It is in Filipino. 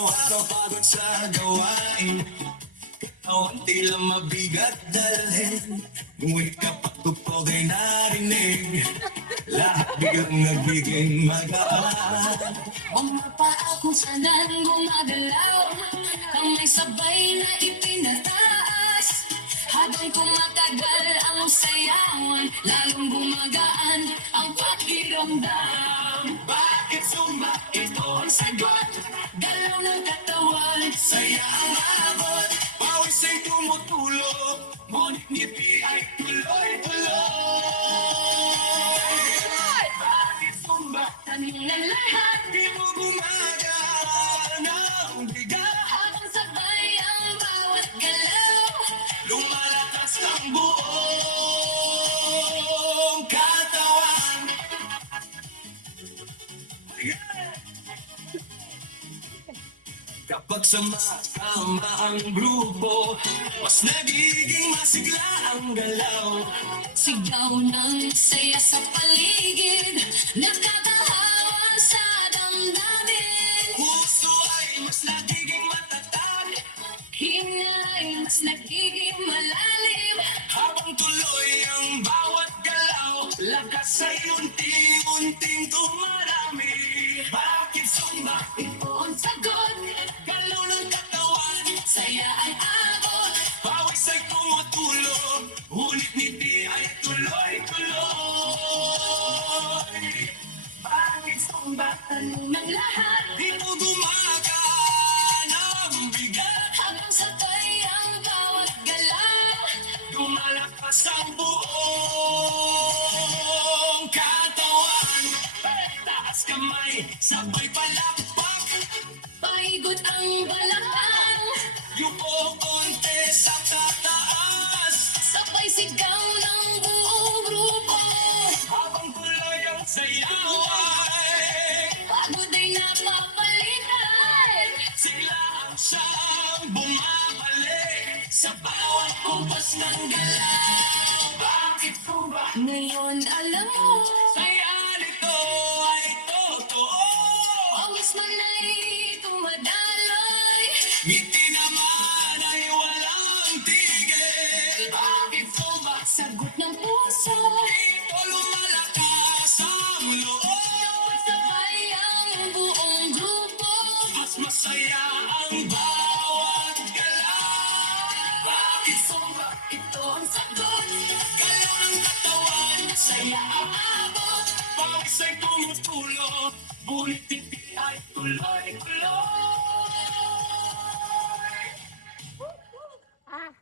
Araw-araw pagod sa gawain, katawan tila mabigat dalhin. Ngunit kapag tupog ay narinig, lahat biglang nagiging magaan. Umapa ako sanang gumagalaw, kamay sabay na ipinataas. Habang kumatagal ang sayawan, lalong gumagaan ang pakiramdam. Bakit sumba? Ito ang sagot. Galaw ng katawan, Saya ang abot, pawis ay tumutulo, ngunit ngiti ay tuloy-tuloy. Bakit sumba? tanong na lahat, Di mo gumagana ang bigat. habang sabay ang bawat galaw. Lumalakas ang buong katawan. Kapag sama ang grupo, mas nagiging masigla ang galaw. Sigaw ng saya sa paligid, nakakahawa sa damdamin. Puso ay mas nagiging matatag, Hinay mas nagiging malalim. habang tuloy ang bawat galaw. Lakas ay unti-unting tumarami. Bakit sumba? Ito ang sagot, Galaw ng katawan, saya ay abot. pawis ay tumutulo, ngunit ngiti ay tuloy-tuloy. Bakit sumba? Tanong ng lahat, Di mo gumagana ang bigat. habang sabay ang bawat galaw. Lumalakas ang buong katawan. Taas kamay, sabay palakpak. Paigot ang balakang, Yuko konti sa tataas. sabay sigaw ng buong grupo. Habang tuloy ang sayaway, Pagod ay napapalitan, sigla ang siyang bumabalik sa bawat kumpas ng galaw. Bakit po ba? ngayon alam mo, Kaya nito ay totoo. pawis man ay tumadaloy. Ngiti naman ay walang tigil. Bakit po ba? Sagot ng puso, Ito lumalakas ang loob. sabay ang buong grupo. Mas masaya ang bawat galaw. Bakit po ba? Ito ang sagot, Galaw ng katawan, saya ang abot. pawis ay tumutulo, ngunit hindi ay tuloy-tuloy.